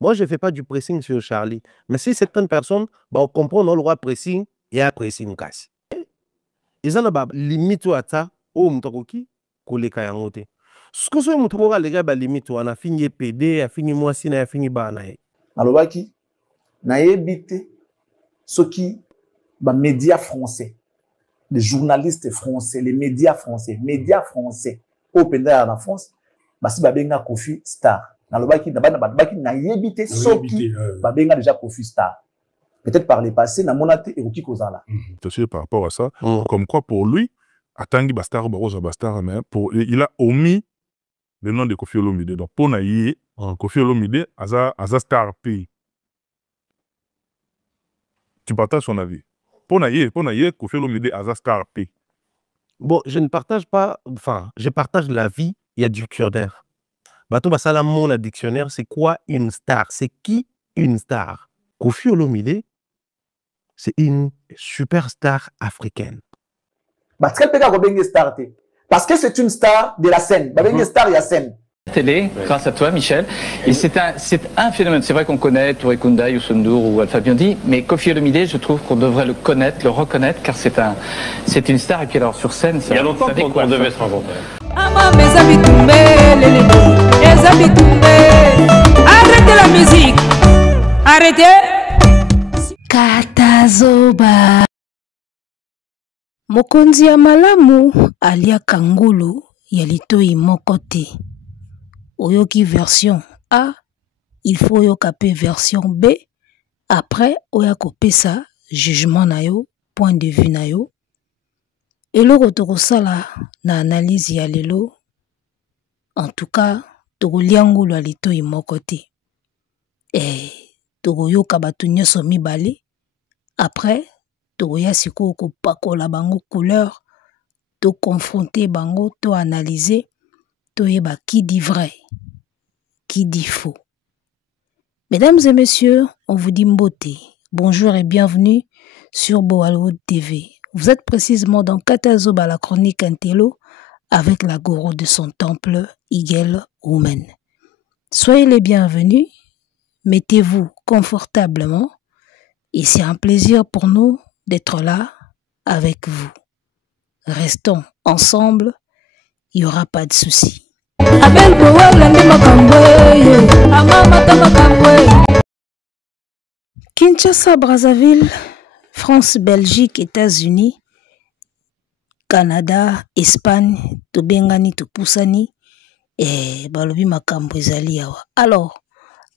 Moi, je ne fais pas du pressing sur Charlie. Mais si certaines personnes, on comprend le droit pressing, il y a pressing casse. Ils ont la limite à ça, au mutakoki, kole kayangote. Ce que ce mutakoka, les gars, limite, on a fini PD, a fini moi, si, a fini banae. Alobaki, na yebite, ce qui, médias français, les journalistes français, les médias français, au Pendaya en France, si babenga Kofi Star. Alobaki, na yebite, ce qui, babenga déjà Kofi Star. Peut-être par le passé, na monate et Ruki Kozala. Par rapport à ça, comme quoi pour lui, Atangi Bastar, mais il a omis le nom de Kofi Olomide. Donc, pour Naïe, Kofi Olomide, Aza Star P. Tu partages son avis? Pour Naïe, Kofi Olomide, Aza Star P. Bon, je ne partage pas, enfin, je partage l'avis, il y a du dictionnaire. Bato Basala, mon dictionnaire, c'est quoi une star? C'est qui une star? Kofi Olomide, c'est une superstar africaine. Parce que c'est une star de la scène. Une star de la scène. Télé, grâce à toi, Michel. Et c'est un phénomène. C'est vrai qu'on connaît Touré Kunda, Youssou N'Dour ou Alpha Blondy, mais Kofi Olomide, je trouve qu'on devrait le connaître, le reconnaître, car c'est une star. Et puis alors sur scène, il y a longtemps qu'on devait se rencontrer. Arrêtez la musique. Arrêtez. Katazoba. Mokonzi ya malamu alia kangulu ya litoi moko te. Oyoki version A, il faut yoka pe version B. Après, oya kopesa jugement na yo, point de vue na yo. Eloko tokosala na analyse ya lelo. En tout cas, tokoliangulu ya litoi moko te. Tokoyoka batu nyonso mibale. Après, tokoya sikoyo kopakola bango couleur, to confronter bango, to analyser, to yeba qui dit vrai, qui dit faux. Mesdames et messieurs, on vous dit mbote. Bonjour et bienvenue sur Boalwood TV. Vous êtes précisément dans Katazoba, la chronique Intello, avec la gourou de son temple, Igel Woman. Soyez les bienvenus, mettez-vous confortablement, et c'est un plaisir pour nous d'être là avec vous. Restons ensemble, il n'y aura pas de soucis. Kinshasa, Brazzaville, France, Belgique, États-Unis, Canada, Espagne, Tobengani, Topusani, et Balobi Makambo ezali awa. Alors,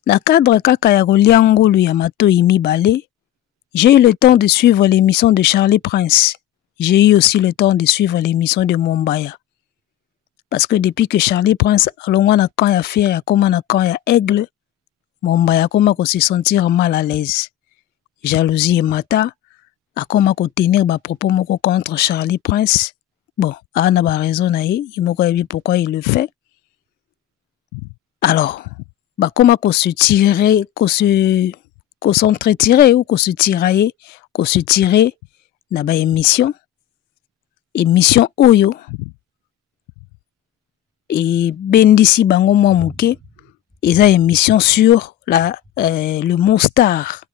na cadre kaka ya koliangulu ya matoi mibale, j'ai eu le temps de suivre l'émission de Charlie Prince. J'ai eu aussi le temps de suivre l'émission de Mombaya. Parce que depuis que Charlie Prince a l'ongwa quand il y a fait, il y a comme quand il y a aigle, Mombaya comment se sentir mal à l'aise. Jalousie et mata, a comment tenir ba propos moko contre Charlie Prince. Bon, a na ba raison na ye, il moko yebi pourquoi il le fait. Alors, bah comment se tirer, s'entretirer ou se tirer na ba émission oyo et bendisi bango mwa muke eza émission sur le mot star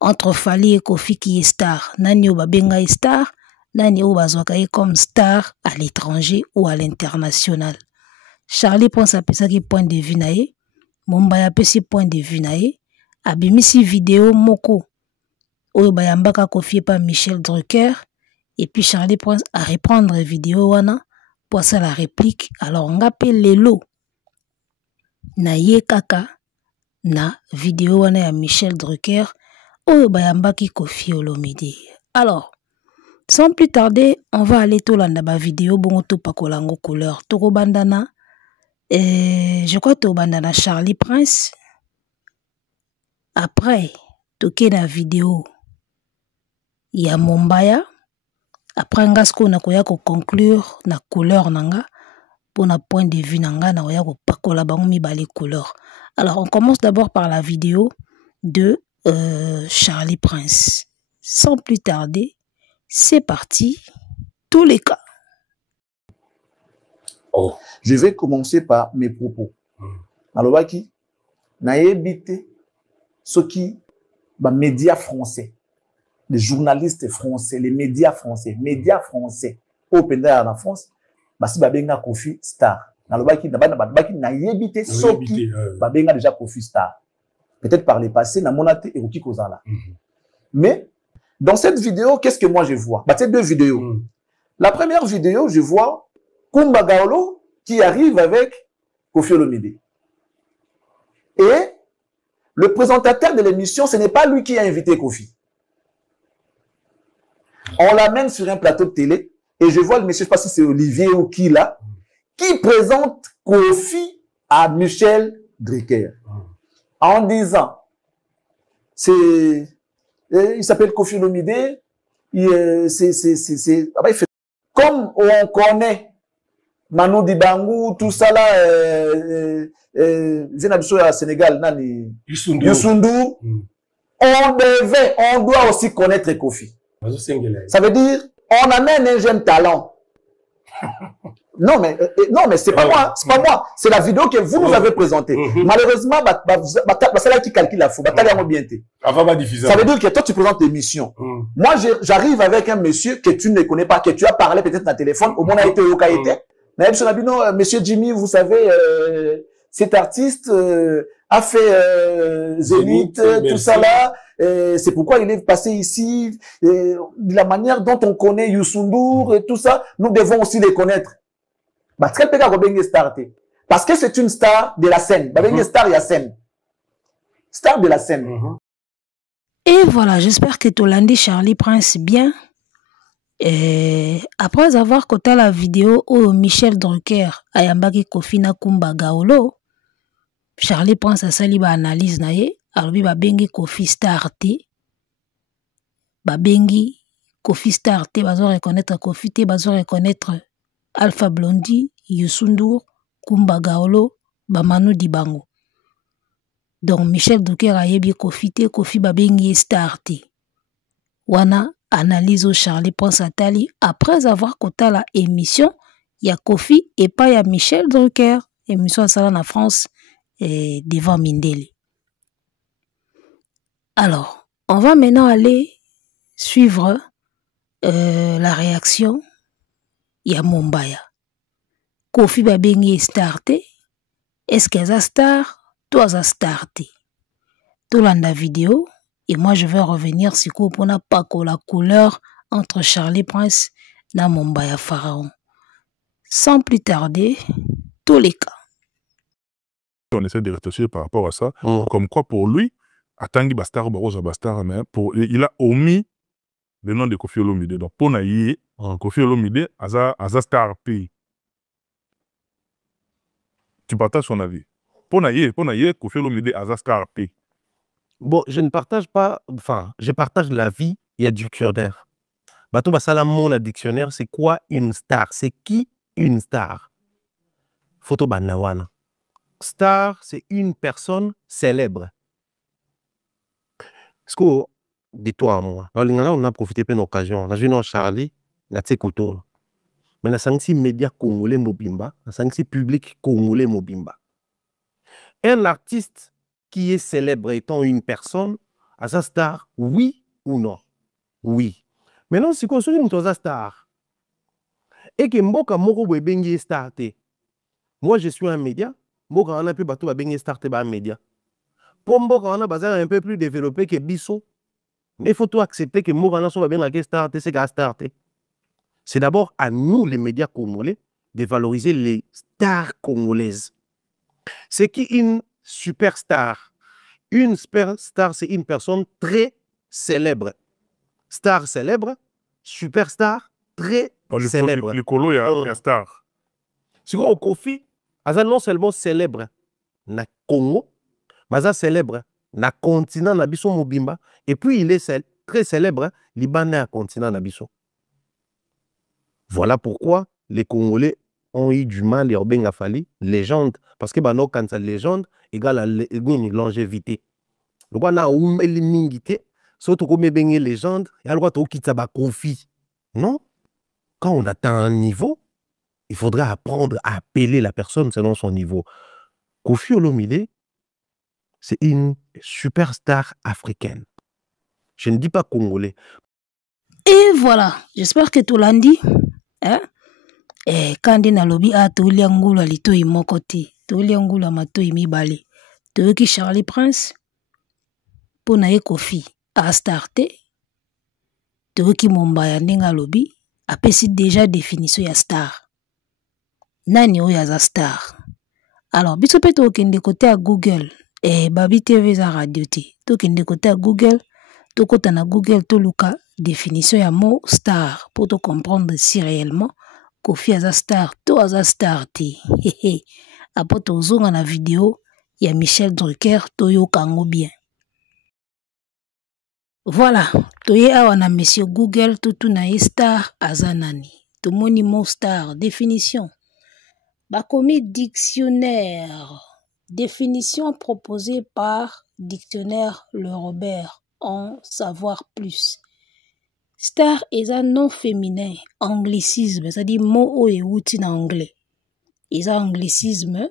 entre Fally et Kofi qui est star nani o babenga est star nani o bazwaka comme star à l'étranger ou à l'international. Charlie Prince apesaki point de vue na ye, Mombaya apesi point de vue na ye, abimisi vidéo moko oyo bayambaka Kofi pa Michel Drucker et puis Charlie Prince à reprendre vidéo wana pour ça la réplique. Alors on appelle lelo na ye kaka na vidéo wana ya Michel Drucker oyo bayambaki Kofi Olomide. Alors sans plus tarder, on va aller tolanda ba vidéo bongo to pakolango couleur toko bandana je crois to bandana Charlie Prince. Après toke na vidéo ya Mombaya. Après ngasko na koya ko conclure na couleur nanga pour na point de vue nanga na koya ko pakola bango mibale couleur. Alors on commence d'abord par la vidéo de Charlie Prince. Sans plus tarder, c'est parti. Tous les cas. Je vais commencer par mes propos. Alobaki Naïbité, ce qui, bah, médias français, les journalistes français, les médias français, open d'air en France, bah, si babenga Kofi Star. Dans le baki, naïbité, ce qui, babenga déjà Kofi Star. Peut-être par le passé, na monate et Ruki Kozala. Mais, dans cette vidéo, qu'est-ce que moi je vois? Bah, c'est deux vidéos. La première vidéo, je vois Kumba Gaolo qui arrive avec Kofi Olomide. Et le présentateur de l'émission, ce n'est pas lui qui a invité Kofi. On l'amène sur un plateau de télé et je vois le monsieur, je ne sais pas si c'est Olivier ou qui là, qui présente Kofi à Michel Drucker. En disant, il s'appelle Kofi Olomide, il fait comme on connaît Manu Dibango, tout ça là, au Sénégal, Youssou, on doit aussi connaître Kofi. Ça veut dire, on amène un jeune talent. Non, mais c'est pas moi, c'est pas moi. C'est la vidéo que vous nous avez présentée. Malheureusement, c'est là qui calcule la fou. Ça veut dire que toi, tu présentes l'émission. Moi, j'arrive avec un monsieur que tu ne connais pas, que tu as parlé peut-être dans le téléphone, au moins a été au Kaïté. Non, monsieur Jimmy, vous savez, cet artiste a fait Zénith, tout ça là. C'est pourquoi il est passé ici. La manière dont on connaît Youssou N'Dour et tout ça, nous devons aussi les connaître. Parce que c'est une star de la scène. Star de la scène. Star de la scène. Et voilà, j'espère que Tolandi Charlie Prince bien. Et après avoir coté la vidéo où Michel Drucker a yambaki Kofi na Kumba Gaolo, Charlie Prince a sali ba analyse na ye, alors ba bengi Kofi Star te, ba bengi Kofi Star te, bazo reconnaître Kofi te, bazo reconnaître Alpha Blondy, Youssou N'Dour, Kumba Gaolo, ba Manu Dibango. Donc Michel Drucker a yebi Kofi te, Kofi ba bengi Star te. Wana analyse au Charlie Prince Atali après avoir coté la émission, il y a Kofi et pas il y a Michel Drucker, émission à Salon en France et devant Mindeli. Alors, on va maintenant aller suivre la réaction. Il y a Mombaya. Kofi Babengi est starté. Est-ce qu'elle a star? Toi, a starté. Tout la vidéo. Et moi, je vais revenir sur pour n'a pas la couleur entre Charlie Prince et Mombaya Pharaon. Sans plus tarder, tous les cas. On essaie de réfléchir par rapport à ça. Comme quoi, pour lui, Atangi Bastar, Baroja Bastar, il a omis le nom de Kofi Olomide. Donc, pour Naïe, Kofi Olomide, Aza Star Pays. Tu partages son avis. Pour Naïe, Kofi Olomide, Aza Star Pays. Bon, je ne partage pas, enfin, je partage l'avis, il y a du dictionnaire. Bato Basala, mon dictionnaire, c'est quoi une star? C'est qui une star? Photo Banawana. Star, c'est une personne célèbre. Est-ce que, dis-toi, moi, on a profité de l'occasion. On a vu dans Charlie, on a fait couteau. Mais on a senti médias congolais Mobimba, on a senti public congolais Mobimba. Un artiste qui est célèbre étant une personne, à sa star, oui ou non? Oui. Maintenant, si on se dit à star, et que Mboka Moko Bengi star, moi je suis un média, Mboka on a pu bateau Bengi star, un média. Pour Mboka on a bazar un peu plus développé que Bisso, mais il faut tout accepter que Mboka on a son bien star, c'est qu'à star. C'est d'abord à nous, les médias congolais, de valoriser les stars congolaises. C'est qui une superstar? Une superstar, c'est une personne très célèbre. Star célèbre, superstar très célèbre. Le colo, il y a un star. Si on Kofi, il non seulement célèbre na Congo, mais il est célèbre na continent Nabiso Mobimba, et puis il est très célèbre Liban na continent Nabiso. Voilà pourquoi les Congolais ont eu du mal et ont fallu légende. Parce que bah, quand ça légende égale à longévité. Le roi n'a pas limité. Surtout comme une légende, il y a le droit de quitter sa Kofi. Non. Quand on atteint un niveau, il faudra apprendre à appeler la personne selon son niveau. Kofi Olomide, c'est une superstar africaine. Je ne dis pas congolais. Et voilà, j'espère que tu l'as dit. Hein? Et quand on a lobby à tout l'angula lito y mon côté, tout l'angula mato y mi balé. Tu qui Charlie Prince pour naïe Kofi à starter. Tu qui Mombaya n'enga lobby a pesé déjà définition ya star. Nani o ya za star. Alors biso pe to kende côté à Google et Babi TV za radio ti. To kende côté à Google, to kota na Google to luka définition ya mot star pour te comprendre si réellement Kofi aza star, to aza star ti. Après to zonga na vidéo, il y a Michel Drucker, to yo kango bien. Voilà, to ye awa na monsieur Google, tout na star aza nani. To moni mot star, définition. Bakomi dictionnaire. Définition proposée par Dictionnaire Le Robert, en savoir plus. Star est un nom féminin, anglicisme, c'est-à-dire mot ou outil en anglais. Et un anglicisme,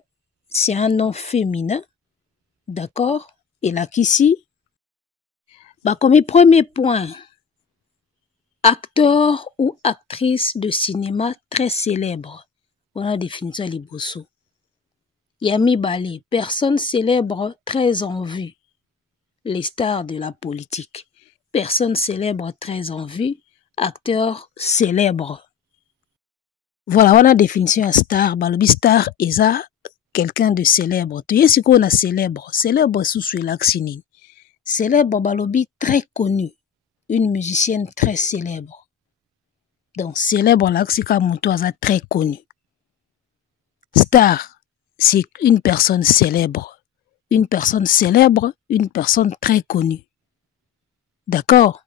c'est un nom féminin, d'accord? Et là qu'ici, bah comme premier point, acteur ou actrice de cinéma très célèbre. Voilà la définition à Liboso. Yami Balé, personne célèbre très en vue. Les stars de la politique. Personne célèbre très en vue, acteur célèbre. Voilà, on a définition à star. Balobi star est quelqu'un de célèbre. Tu sais ce qu'on a célèbre? Célèbre sous l'axinine. Célèbre, balobi très connu. Une musicienne très célèbre. Donc, célèbre, l'axika moutoisa très connu. Star, c'est une personne célèbre. Une personne célèbre, une personne très connue. D'accord?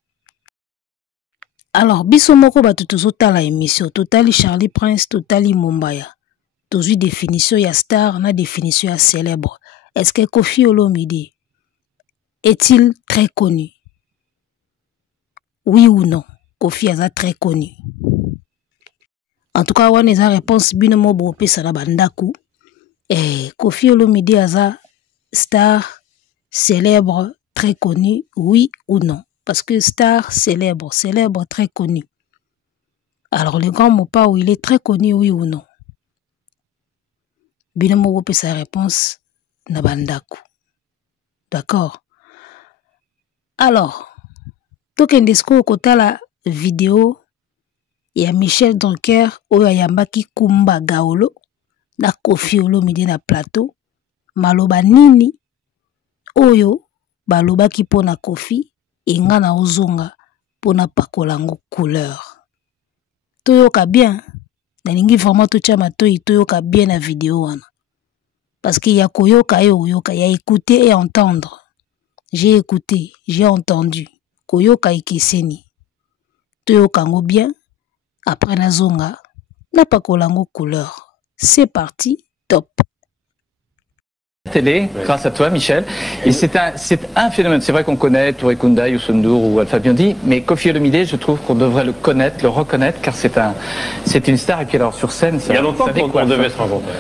Alors, bisomoko batutuzo tala émission, totali Charlie Prince, totali Mombaya. Tozu définition ya star, na définition ya célèbre. Est-ce que Kofi Olomide est-il très connu? Oui ou non? Kofi aza très connu. En tout cas, on a une réponse binomo bopé sala bandaku. Kofi Olomide aza star, célèbre, très connu, oui ou non? Parce que star, célèbre, très connu. Alors le grand mot pas où il est très connu, oui ou non? Binomo bopé sa réponse na bandaku. D'accord? Alors, tokendesko kota la vidéo ya Michel Drucker oyo yambaki Kumba Gaolo na Kofi Olomide na plateau maloba nini oyo balobaki pona Kofi enga na ozonga pona pakolango couleur. Toyoka bien nalingi vraiment tocha matoi toyoka bien na vidéo wana parce qu'il y a koyoka et oyoka, il y a écouter et entendre. J'ai écouté, j'ai entendu. Koyoka ikeseni. Toyoka ngo bien. Après nazonga, na pakolango couleur. C'est parti, top. Télé, grâce à toi, Michel. Et c'est un phénomène. C'est vrai qu'on connaît Touré Kunda, Youssou N'Dour ou Alpha Blondy, mais Kofi Olomide, je trouve qu'on devrait le connaître, le reconnaître, car c'est une star. Et puis alors sur scène, il y a longtemps qu'on devait se rencontrer.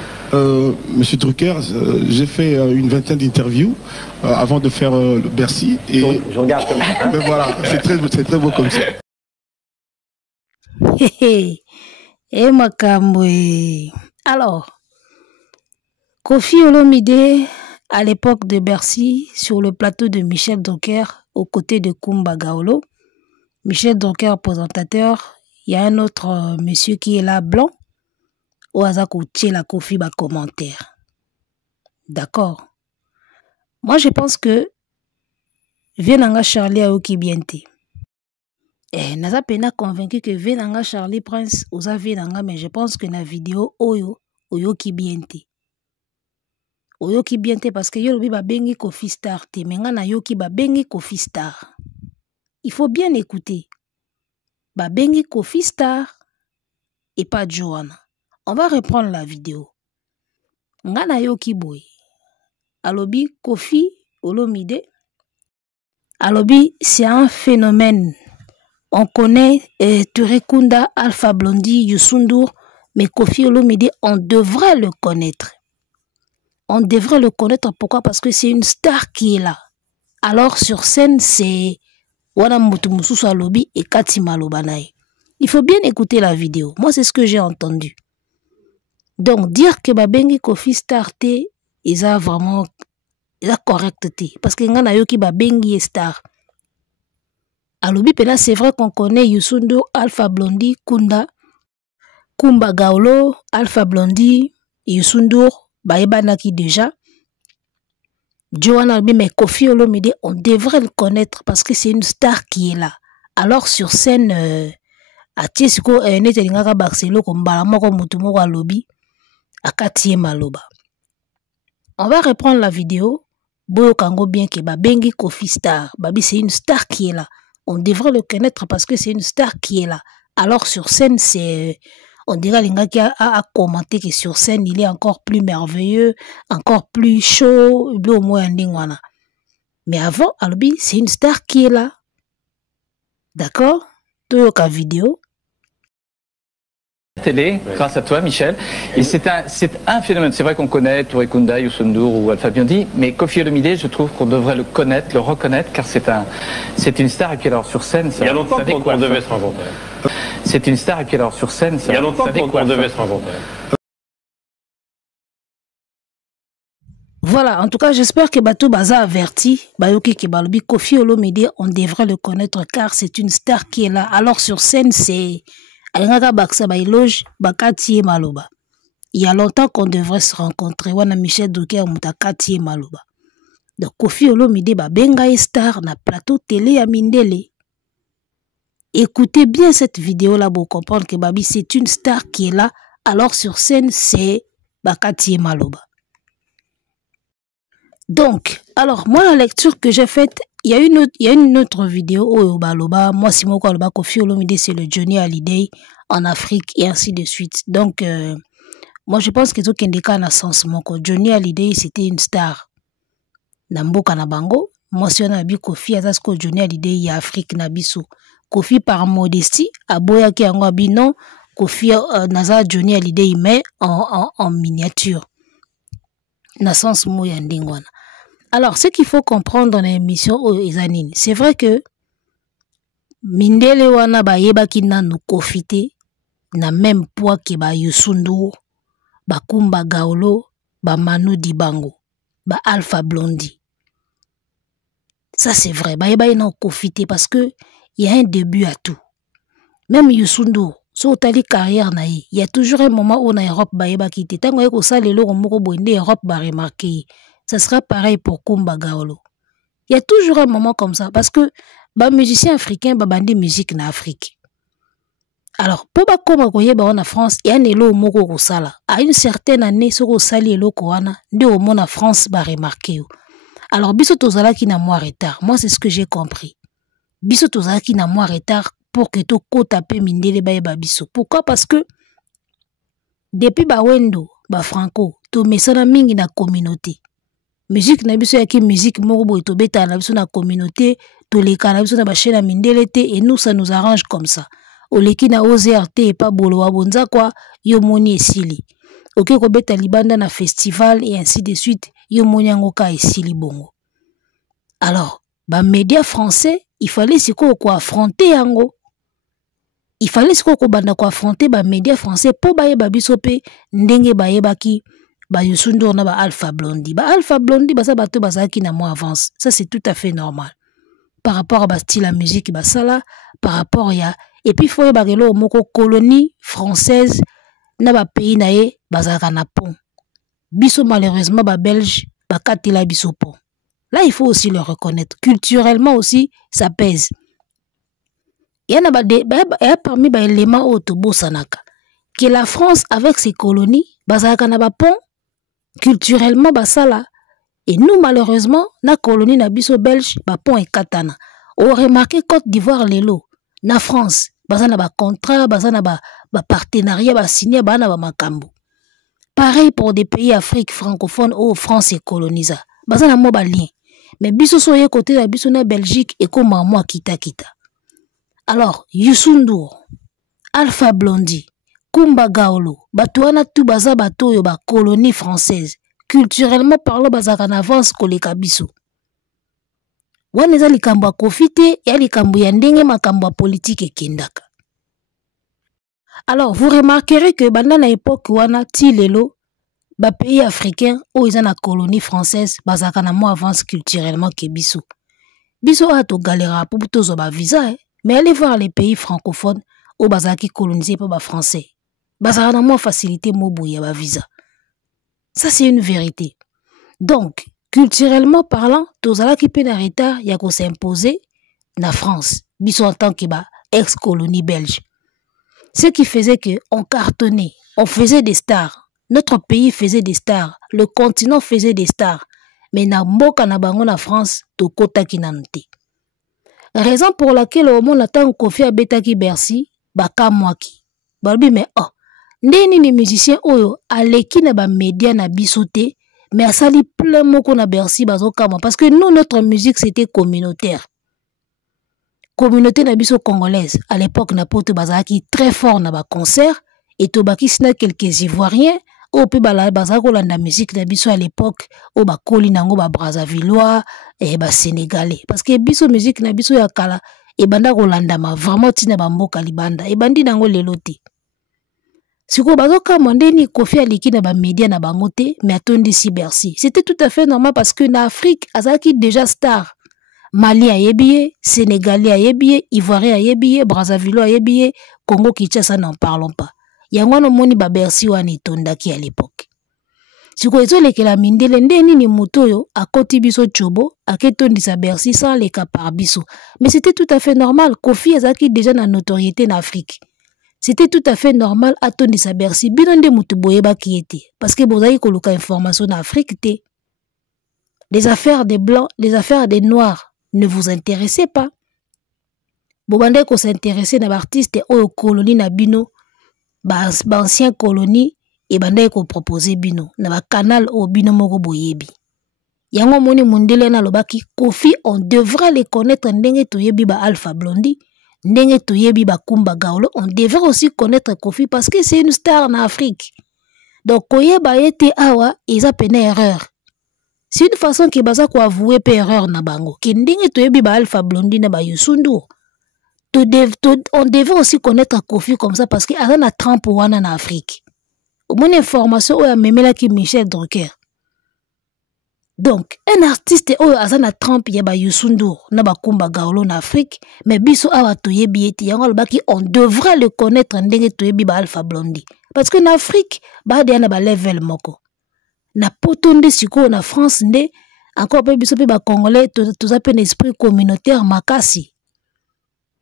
Monsieur Drucker, j'ai fait une vingtaine d'interviews avant de faire le Bercy. Et je regarde comme ça. Mais voilà, c'est très beau comme ça. Eh makamwe. Alors, Kofi Olomide, à l'époque de Bercy, sur le plateau de Michel Drucker, aux côtés de Kumba Gaolo. Michel Drucker, présentateur. Il y a un autre monsieur qui est là, blanc. Au hasard la Kofi ba commentaire. D'accord. Moi, je pense que Venanga Charlie a oki bienté. Naza pena convaincu que Venanga Charlie Prince osa Venanga, mais je pense que na vidéo oyo ki bienté. Oyoki bienté parce que yolobi ba bengi Kofi Star te menga na yoki ba bengi Kofi Star. Il faut bien écouter. Ba bengi Kofi Star et pas Joanna. On va reprendre la vidéo. Ngana yoki boy. Alobi Kofi Olomide. Alobi c'est un phénomène. On connaît Touré Kunda, Alpha Blondy, Youssou N'Dour, mais Kofi Olomide, on devrait le connaître. on devrait le connaître. Pourquoi? Parce que c'est une star qui est là. Alors sur scène, c'est Wana Mutumususu Alobi et Kati Malobanae. Il faut bien écouter la vidéo. Moi, c'est ce que j'ai entendu. Donc, dire que Babengi Kofi Star T, ils a vraiment la correcteté. Parce que ngana yoki Babengi est star. Alobi Pena, c'est vrai qu'on connaît Youssou N'Dour, Alpha Blondy, Kunda, Kumba Gawlo, Alpha Blondy, Youssou N'Dour, Baebanaki déjà. Joanna Alobi, mais Kofi Olomide, on devrait le connaître parce que c'est une star qui est là. Alors sur scène, à Tiesiko, Netelingaka Barcelo, comme Balamoko Mutumoko Alobi, à Katie Maloba. On va reprendre la vidéo. Boyo Kango bien que Babengi Kofi Star. Babi, c'est une star qui est là. On devrait le connaître parce que c'est une star qui est là. Alors sur scène, c'est... On dirait l'Inga qui a commenté que sur scène, il est encore plus merveilleux, encore plus chaud, au moins un. Mais avant, Alobi, c'est une star qui est là. D'accord? Toyoka vidéo. Télé, grâce à toi, Michel. Et c'est un phénomène. C'est vrai qu'on connaît Touré Kunda, Youssou N'Dour ou Alpha Blondy, mais Kofi Olomide, je trouve qu'on devrait le connaître, le reconnaître, car c'est une star. Et puis alors sur scène, ça, il y a longtemps qu'on devait se rencontrer. C'est une star. Et puis alors sur scène, ça, il y a longtemps qu'on devait se rencontrer. Voilà, en tout cas, j'espère que Bato Baza averti, Bayoki Kebalobi, Kofi Olomide, on devrait le connaître car c'est une star qui est là. Alors sur scène, c'est Alingaka Baksa Bailoge, Bakati et Maloba. Il y a longtemps qu'on devrait se rencontrer. Wana Michel Doké Mutakati et Maloba. Donc Kofi Olomide, Benga est star na plateau télé à Mindele. Écoutez bien cette vidéo-là pour comprendre que Babi, c'est une star qui est là. Alors sur scène, c'est Bakati et Maloba. Donc, alors, moi, la lecture que j'ai faite, il y a une autre vidéo au Baloba. Moi, Simon Koloba, Kofi Olomide, c'est le Johnny Hallyday en Afrique et ainsi de suite. Donc, moi, je pense que tout Kendeka n'a sens. Johnny Hallyday, c'était une star. Namboka Nabango. Moi, si on a vu Kofi, Azasko Johnny Hallyday, il y a Afrique Nabiso. Kofi, par modestie, Aboya qui a non, Kofi, Naza Johnny Hallyday, mais en miniature. Na sens moyandingwana. Alors, ce qu'il faut comprendre dans l'émission Ezanine, c'est vrai que Mindele wana ba yeba kina nous kofite na même poids que ba Youssou N'Dour, ba Kumba Gawlo, ba Manu Dibango, ba Alpha Blondy. Ça c'est vrai, ba yeba ina kofite parce que il y a un début à tout. Même Youssou N'Dour, so tali carrière na il y a toujours un moment où na Europe ba yeba kite. Tango yeko sale lo moko boende Europe ba remarquer. Ça sera pareil pour Kumba Gawlo. Il y a toujours un moment comme ça. Parce que les musiciens africains bandi musique en Afrique. Alors, pour Bakoma en France, il y a un élo moko kosala. À une certaine année, ce que sali élo koana, de au monde en France ba remarquer. Alors, biso tozala ki na moi retard. Moi, c'est ce que j'ai compris. Biso tozala ki na moi retard pour que to ko taper mindele ba biso. Pourquoi? Parce que depuis ba wendo, ba franco, to mesana mingi na communauté. Musique na biso yaki musique moko boy to beta na biso na communauté to leka na biso na ba chaîne mindele te et nous ça nous arrange comme ça. Oleki na OZRT et pas bolo wa bonza kwa yo moni esili. OK ko beta libanda na festival et ainsi de suite yo moni yango ka esili bongo. Alors, ba médias français, il fallait siko ko affronter yango. Il fallait siko ko banda ko affronter ba médias français pour ba yeba biso pe ndenge ba yebaki ba Youssou N'Dour na ba Alpha Blondy. Ba Alpha Blondy, ba sa bato ba qui na moi avance. Ça, c'est tout à fait normal. Par rapport à ba style la musique, ba ça là, par rapport à... Et puis, il faut ba gelo moko colonie française, na ba pays na ye, ba zaka na pont. Biso, malheureusement, ba Belge, ba katila biso pont. Là, il faut aussi le reconnaître. Culturellement aussi, ça pèse. Il y en a parmi les éléments autobo sanaka. Que la France, avec ses colonies, ba zaka na ba pont, culturellement basala et nous malheureusement na colonie na biso belge ba pont et katana on remarqué Côte d'Ivoire lelo na France basana ba contrat basana ba partenariat ba signé bana ba makambo pareil pour des pays Afrique francophone où France est colonisa basana mo ba lien mais biso soye côté na biso na Belgique et comme moi kita alors Youssou N'Dour Alpha Blondy Kumba Gawlo, bato wana tu baza bato yo ba colonie française. culturellement parlant bazaka en avance koleka biso. Wana eza likambo ya Koffi te ya likambo ya ndenge makambo ya politique ekendaka. Alors vous remarquerez que pendant la époque wana ti lelo ba pays africains où ils ont la colonie française bazaka na mo avance culturellement que biso. Biso a to galera pour tozo ba visa mais allez voir les pays francophones où bazaki colonisé par ba français. Bazaka na mo facilité mo boya ba visa. Ça c'est une vérité. Donc culturellement parlant, tozala ki pe na retard ya ko s'imposer na France. Biso en tant que ba ex-colonie belge. Ce qui faisait que on cartonnait, on faisait des stars. Notre pays faisait des stars, le continent faisait des stars. Mais na mboka na bango na France, to kota ki nanute. Raison pour laquelle au monde attend Koffi abetaki Bercy, baka mwaki. Balbi mais oh, ndeni ni musicien oyo aleki na ba média na bisote, mais asali plein moko na Bercy bazokama parce que nous notre musique c'était communautaire. Communauté na biso congolaise à l'époque na poto bazaki très fort na ba concert et tobaki sina quelques ivoiriens au pe bala bazako landa musique na biso à l'époque au ba koli nango ba Brazzavillois et ba sénégalais parce que biso musique na biso ya kala e banda ko landa ma vraiment tina ba mboka libanda e bandi nango leloti siko bazoka mondeni Koffi aliki na ba média na bango te mais atondi si Bercy c'était tout à fait normal parce que na Afrique azaki déjà star. Mali a yébie, Sénégalais a yébie, Ivoirien a yébie, Brazzavillois a yébie, Congo Kinshasa n'en parlons pas. Yangono moni ba Bercy wani tondaki à l'époque. Siko ezole ke la mindele ndeni ni motoyo a koti biso chobo a ketondi sa Bercy sans les cas par biso. Mais c'était tout à fait normal. Koffi ezaki déjà na notoriété en Afrique. C'était tout à fait normal à tondi sa Bercy. Binonde mutu boyeba ki ete. Parce que bozaki koluka information en Afrique te. Les affaires des blancs, les affaires des noirs ne vous intéressez pas. Bobande ko s'intéresser na artiste au colonie na bino, ba ancien colonie et bande ko proposer bino na ba canal au bino moko boyebi. Yango moni mundele na lobaki Koffi on devrait les connaître ndenge toyebi ba Alpha Blondy, ndenge toyebi ba Kumba Gawlo, on devrait aussi connaître Koffi parce que c'est une star en Afrique. Donc koyeba ete awa eza pena erreur. C'est une façon que baza ko avouer pe erreur na bango. Ki ndenge toyebi ba Alpha Blondy na ba Youssou N'Dour. On devait aussi connaître Koffi comme ça parce que a na trempe wana na Afrique. Mon information oya memela ki Michel Drucker. Donc un artiste oyo azana trempe ya ba Youssou N'Dour na ba Kumba Gawlo na Afrique, mais biso awa toyebi eti yango lobaki on devrait le connaître ndenge toyebi ba Alpha Blondy parce que na Afrique ba dia na ba level moko. Na potonde siko na France nde encore pe biso pe ba congolais toza pe esprit communautaire makasi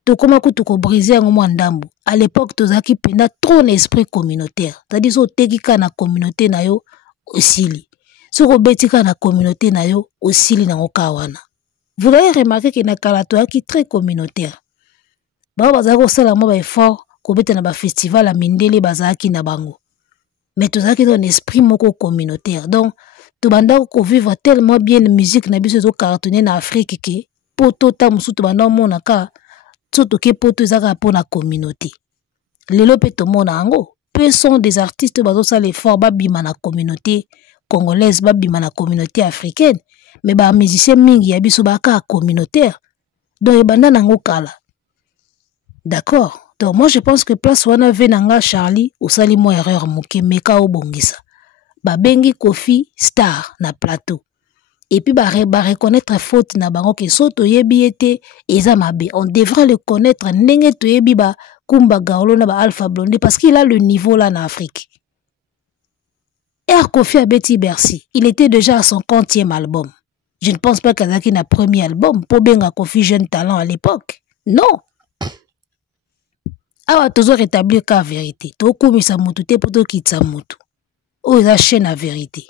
to koma ko to ko briser ngo ndambu à l'époque tozaki penda trop esprit communautaire c'est-à-dire so tekika na communauté na yo osili so ko betika na communauté na yo osili na okawana vous avez remarqué que na kalato aki très communautaire ba bazako sala mo ba effort ko beta na ba festival a mindele bazaki na bango. Mais tout ça qui est un esprit moko communautaire. Donc, tout banda ko vivre tellement bien de musique na biso zo cartonner na Afrique que poto ta musu to banda mona ka soto ke poto zaka pour la communauté. Lelo pe to mona ango. Peu sont des artistes bazo sa l'effort ba bima na communauté congolaise ba bima na communauté africaine. Mais ba musicien mingi ya biso ba ka communautaire. Donc banda nango kala. D'accord. Donc moi je pense que place wana venanga Charlie ou sali mo erreur moke meka o bongisa. Ba bengi Koffi star na plateau. Et puis ba reconnaître faute na bango ke soto yebi ete eza mabe. On devrait le connaître ndenge to yebi ba Kumba Gawlo na ba Alpha Blondy parce qu'il a le niveau là en Afrique. Koffi abeti Bercy, il était déjà à son 40e album. Je ne pense pas qu'Azaki n'a premier album pour benga Koffi jeune talent à l'époque. Non. Awa tozo rétablir ka vérité. To komisa mutu te poto kitsa mutu. O eza chaîne à vérité.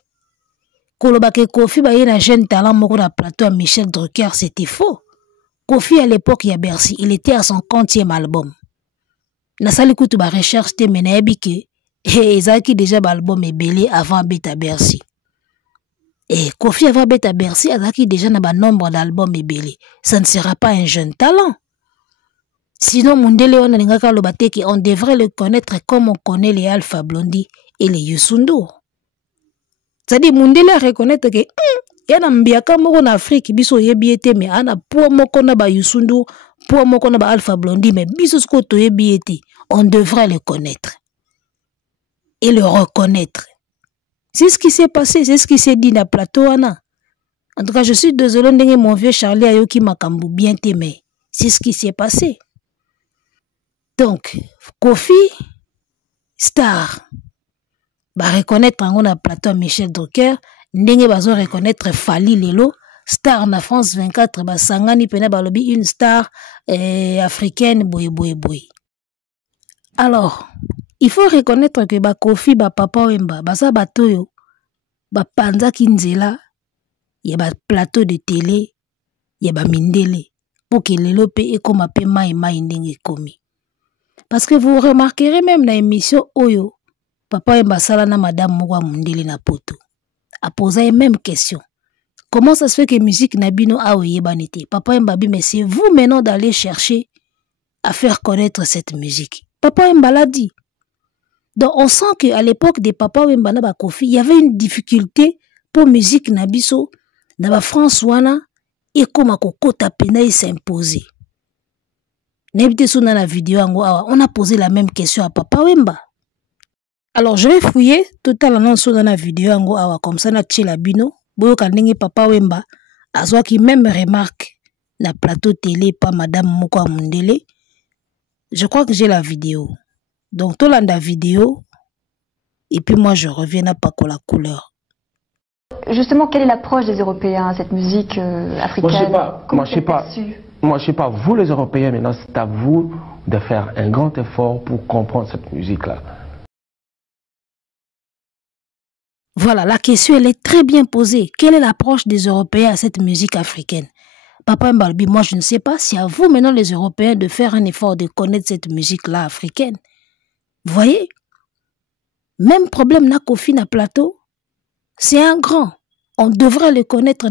Koloba ke Koffi ba yena jeune talent moko na plateau à Michel Drucker, c'était faux. Koffi à l'époque ya Bercy, il était à son 40e album. Na sali kutu ba recherche te mena yebi ke ezaki déjà ba album ebele avant beta Bercy. Et Koffi avant beta Bercy azaki déjà na ba nombre d'albums ebele. Ça ne sera pas un jeune talent. Sinon, Mundele on devrait le connaître comme on connaît les Alpha Blondy et les Youssou N'Dour. C'est-à-dire Mundele reconnaître que yana mbiaka moko na Afrique biso yebi ete mais ana pour moko na ba Youssou, pour moko na ba Alpha Blondy mais biso sko to yebi ete, on devrait le connaître et le reconnaître. C'est ce qui s'est passé, c'est ce qui s'est dit dans plateau ana. En tout cas, je suis désolé ndenge mon vieux Charlie Ayoki Makambu bien aimé. C'est ce qui s'est passé. Donc, Kofi Star ba reconnaître en a plateau Michel Drucker, ndenge bazo reconnaître Fali Lelo, star na France 24 ba sangani pena ba lobi une star africaine boy. Alors, il faut reconnaître que ba Kofi ba Papa Wemba ba sa batoyo ba panza kinzela ya ba plateau de télé ya ba mindele pour que lelo pe ekoma pe mai ndenge komi. Parce que vous remarquerez même na émission Oyo, Papa Wemba sala na madame Mouwa Mundele na poto a posé la même question. Comment ça se fait que musique Nabino a oyebanité? Papa Wemba mais c'est vous maintenant d'aller chercher à faire connaître cette musique. Papa Wemba l'a dit. Donc on sent qu'à l'époque des Papa Wemba na ba Kofi, il y avait une difficulté pour musique Nabiso, na ba France wana et comme kokota pena il s'imposer. N'habite sous dans la vidéo on a posé la même question à Papa Wemba. Alors je vais fouiller total annonce dans la vidéo comme ça na tchela bino boyo kandenge Papa Wemba azwa qui même remarque na plateau télé pas madame Mouwa Mundele. Je crois que j'ai la vidéo. Donc tout la vidéo et puis moi je reviens à Paco la couleur. Justement, quelle est l'approche des Européens à cette musique africaine? Moi je sais pas, vous les Européens maintenant c'est à vous de faire un grand effort pour comprendre cette musique-là. Voilà, la question elle est très bien posée. Quelle est l'approche des Européens à cette musique africaine? Papa Mbalbi, moi je ne sais pas, c'est à vous maintenant les Européens de faire un effort de connaître cette musique-là africaine. Vous voyez? Même problème na Kofi na plateau, c'est un grand. On devrait le connaître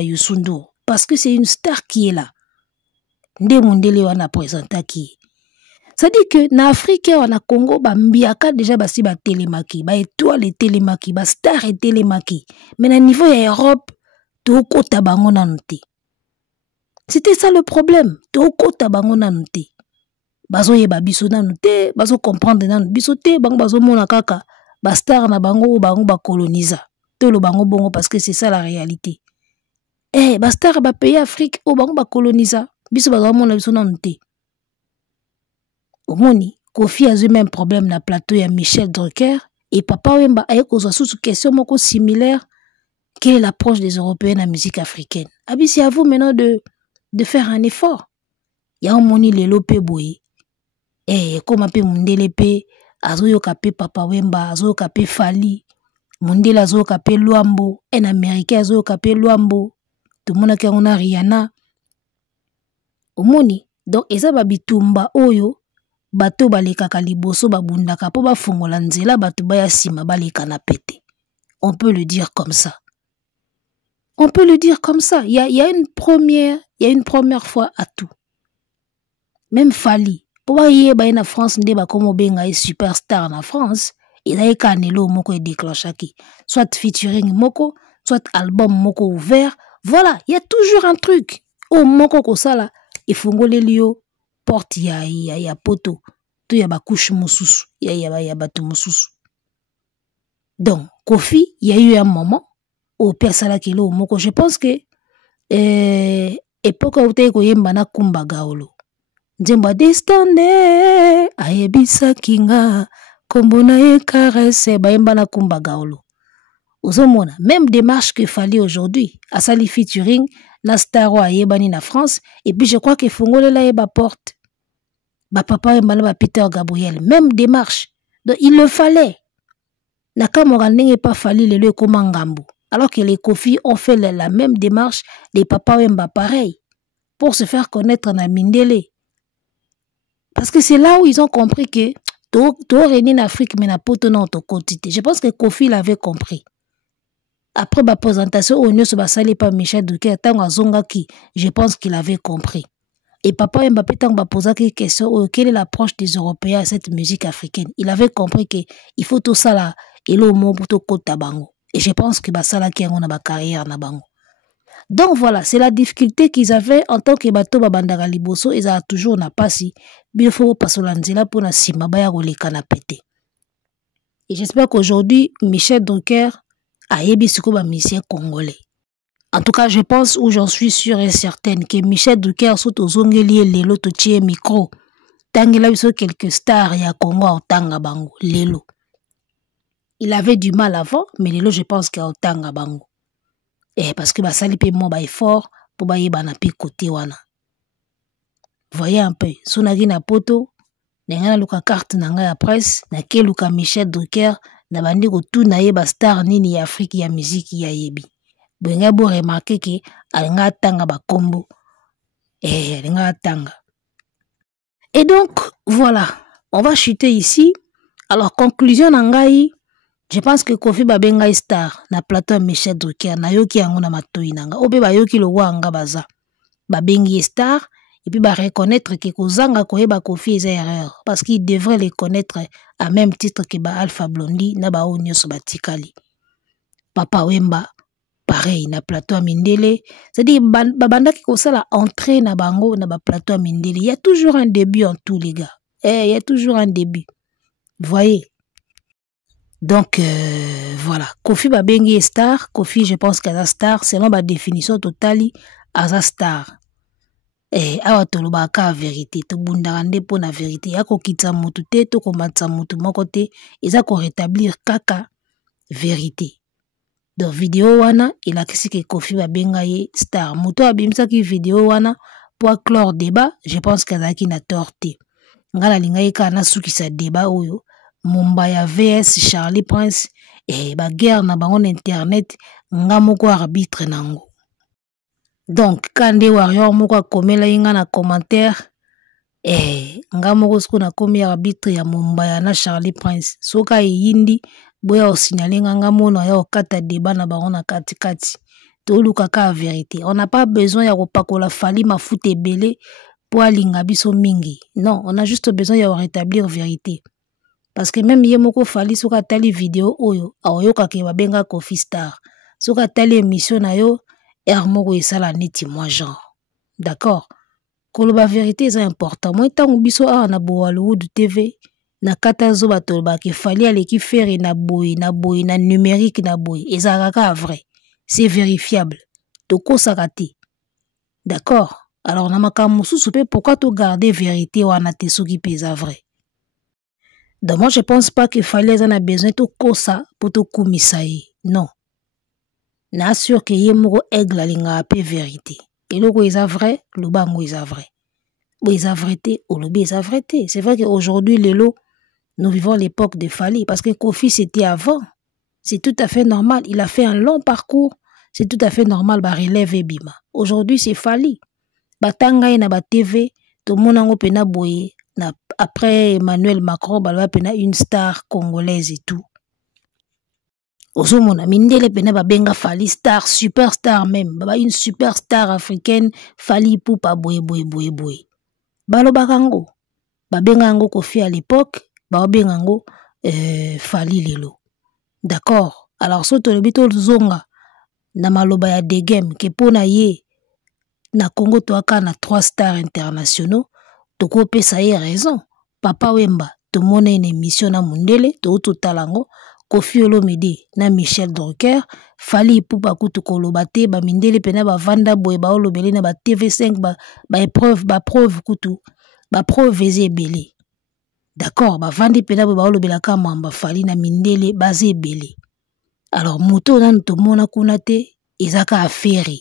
Youssou Ndour, parce que c'est une star qui est là. Nde Mundele wana présenta qui. Ça dit que na Afrique na Congo ba mbiaka déjà basi ba télémaki, ba étoile télémaki, ba star télémaki. Mais na niveau ya Europe, to kota bango nante. C'était ça le problème. To kota bango nante. Bazo yeba biso nante, bazo comprendre nante biso te, bango bazo mona kaka ba star na bango bango ba colonisa. To lo bango bongo parce que c'est ça la réalité. Eh, ba star ba pays Afrique o bango ba colonisa, biso bazo mona biso nante. Omoni, Kofi a eu même problème na plateau ya Michel Drucker et Papa Wemba a eu sous question moko similaire. Quelle est l'approche des Européens à la musique africaine? Abi, c'est à vous maintenant de faire un effort. Ya omoni lelo pe boye. Eh, comme pe Mundele pe azoyo kape Papa Wemba, azoyo kape Fali, Mundele azoyo kape Luambo, un Américain azoyo kape Luambo. Tout le monde a on a Rihanna. Omoni, donc eza babitumba oyo bato balekaka liboso babundaka po bafongola nzela bato baya sima baleka na pete. On peut le dire comme ça. On peut le dire comme ça. Il y a une première fois à tout. Même Fali, pour baye na France nde ba komo benga superstar na France, il a kanelo moko e déclenchaki. Soit featuring moko, soit album moko ouvert. Voilà, il y a toujours un truc. Oh moko kosala, ifongole lio porte ya poto to ya ba couche mususu ya batu mususu. Donc Kofi, il y a eu un moment au persala kilo moko, je pense que époque où te ko yemba na kumba gaolo nzemba destane ayebisa kinga kombona e caresse ba yemba na kumba gaolo. Ozomona même démarche que Fali aujourd'hui à sali featuring na staro ayebani na France et puis je crois que fongole la eba porte ba papa Wemba ba Peter Gabriel même démarche. Donc il le fallait. Na kamora n'est pas Fali le komangambu. Alors que les Kofi ont fait la même démarche, les Papa Wemba pareil, pour se faire connaître na Mindele. Parce que c'est là où ils ont compris que tu aurais en Afrique, mais na poto non to quantité. Je pense que Kofi l'avait compris. Après ma présentation, on ne se basale pas Michel Drucker, je pense qu'il avait compris. Et Papa Wemba Petang posa une question, quelle est l'approche des Européens à cette musique africaine? Il avait compris qu'il faut tout ça là, et le mot pour tout kota bango. Et je pense que basala qui a une carrière na bango. Donc voilà, c'est la difficulté qu'ils avaient en tant que bateau babandaka liboso, ils ont toujours na pasi, bien faut passer l'anzela pour na sima baya goleka na pété. Et j'espère qu'aujourd'hui, Michel Drucker a yebi siko ba musicien congolais. En tout cas, je pense ou j'en suis sûre et certaine que Michel Drucker saute aux ongeli lelo to tie micro. Tangela biso quelques stars ya Congo au tanga bango lelo. Il avait du mal avant, mais lelo je pense qu'il a au tanga bango. Et parce que basali pe mo ba effort pour ba yeba na pi côté wana. Voyez un peu, sonagi na poto, nenga luka carte nanga ya presse, na ke luka Michel Drucker na bandi ko tout na yeba star nini ya Afrique ya musique ya yebi. Benga bo remarquer que alinga tanga ba kombo. Alinga tanga. Et donc voilà, on va chuter ici. Alors conclusion nangai, je pense que Kofi babenga star na plateau Michel Drucker na yoki yango na matoi nanga. Obe ba yoki lo wanga baza. Babengi star et puis ba reconnaître que kozanga koyeba Kofi eza erreur parce qu'il devrait les connaître à même titre que ba Alpha Blondy na ba onyoso batikali. Papa Wemba pareil na plateau Mindele, c'est-à-dire babanda ki kosala entrée na bango na ba plateau Mindele, il y a toujours un début en tout les gars. Il y a toujours un début. Voyez. Donc voilà, Kofi babengi star, Kofi je pense qu'à star selon ma définition totale à star. Awa toloba ka vérité to bundarande pour la vérité ya ko kitsa mutu te to ko matsa mutu moko te eza ko rétablir kaka vérité. Dans vidéo wana il a kisi que Kofi babenga ye star mutu abimsa ki vidéo wana pour clore débat, je pense qu'azaki na torté. Ngala linga ka na sukisa débat oyo Mumba ya VS Charlie Prince et ba guerre na bango internet nga moko arbitre nango. Donc Kande Warrior moko komela inga na commentaire nga moko siko na komi arbitre ya Mumba ya na Charlie Prince soka yindi boya osignaler nga mona ya okata débat na bango na kati kati to luka ka vérité. On n'a pas besoin ya kopakola fali mafuta ebele pour alinga biso mingi. Non, on a juste besoin ya rétablir vérité. Parce que même yemoko fali soka tali vidéo oyo aoyoka ke babenga Kofi star soka tali émission na yo moko esala neti moi genre. D'accord? Koloba vérité est important. Moi tango biso na Hollywood TV na kata zo batoloba ke fali aleki faire na boy na numérique na boy ezalaka vrai. C'est vérifiable. Toko sakati. D'accord? Alors na makambo susu pe pourquoi to garder vérité wana te soki pesa vrai? Donc moi je pense pas que fallait en a besoin de kosa pour te kumisaye. Non. Na sûr que yemoko aigle alinga ape vérité. Et le est vrai, le bango est vrai. Ou est vérité, ou le est vérité. C'est vrai qu'aujourd'hui lelo nous vivons l'époque de Fali parce que Kofi c'était avant. C'est tout à fait normal, il a fait un long parcours, c'est tout à fait normal ba relève bima. Aujourd'hui c'est Fali. Batanga na ba TV, tout monde ngo pena boye. Après Emmanuel Macron, balwa pena une star congolaise et tout. Ozomona mindele pena babenga Fali star, superstar même, baba une superstar africaine, Fali Ipupa boye. Balo bakango, babenga ngo Kofi à l'époque, babenga ngo Fali lelo. D'accord. Alors soto le bito zonga na maloba ya de game ke pona ye na Congo toaka na 3 stars internationaux. Toko pesa ye raison. Papa Wemba, to mona une émission na mundele, to talango, Kofi Olomide na Michel Drucker, Fali Ipupa kutu kolobate, ba mindele pena ba vanda boye ba olobele na ba TV5 ba épreuve, ba preuve kutu, ba preuve ezebele. D'accord, ba vandi pena ba olobela ka mamba Fali na mindele bazé belé. Alors moto nan to mona kuna te ezaka affaire.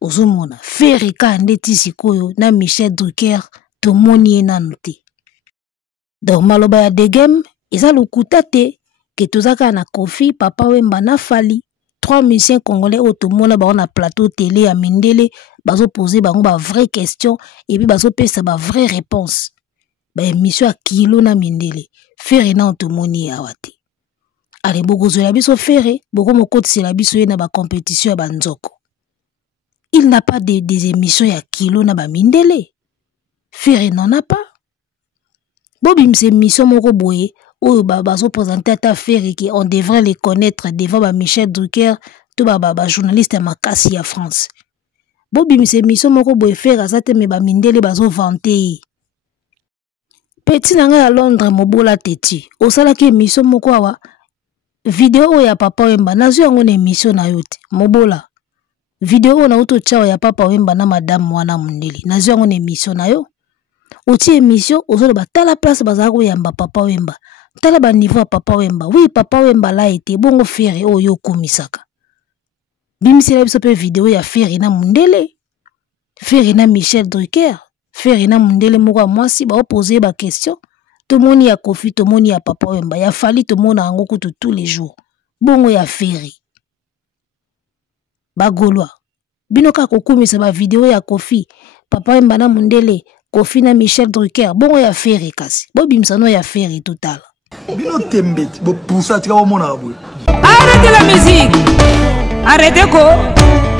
Ozomona fere ka ndeti sikoyo na Michel Drucker to moni nanu te. Donc maloba ya de game eza lokuta te ke tozaka na Kofi Papa Wemba na Fali 3 musiciens congolais otomona ba na plateau télé ya mindele bazo poser bango ba vraie question et puis bazo pesa ba vraie réponse. Ba émission a kilo na mindele fere na otomoni awate. Ale bogozo la biso fere boko mokoti la biso na ba compétition ya banzoko. Il n'a pas des émissions ya kilo na ba mindele. Ferré n'en a pas. Bobim se mission moko boye, oyo bazo présenter ta Ferry qui on devrait les connaître devant ba Michel Drucker to ba journaliste ya makasi ya France. Bobi mise mission moko boye faire azate me ba mindele bazo vanter. Petit nanga à Londres mobola teti. Osala ke mission moko awa vidéo ya papa Wemba nazo yango na émission na yote mobola. Vidéo na auto tchao ya papa Wemba na madame mwana mundeli. Nazo yango na émission na yo. Oti émission ozolo ba tala place bazako yamba papa Wemba. Tala ba niveau papa Wemba. Oui papa Wemba la été bongo Ferry oyo komisaka. Bimisela biso pe vidéo ya Ferry na mundele. Ferry na Michel Drucker. Ferry na mundele moko mwasi ba poser ba question. Tomoni ya Kofi, tomoni ya papa Wemba. Ya Fally tomona yango kutu tous les jours. Bongo ya Ferry. Ba Gaulois. Binoka kokumisa ba vidéo ya Kofi. Papa Wemba na mundele. Kofi na Michel Drucker. Bongo ya Ferry kasi. Bo bimsano ya Ferry total. Bino tembeti. Bo poussa tika wo mona abou. Arrêtez la musique. Arrêtez quoi.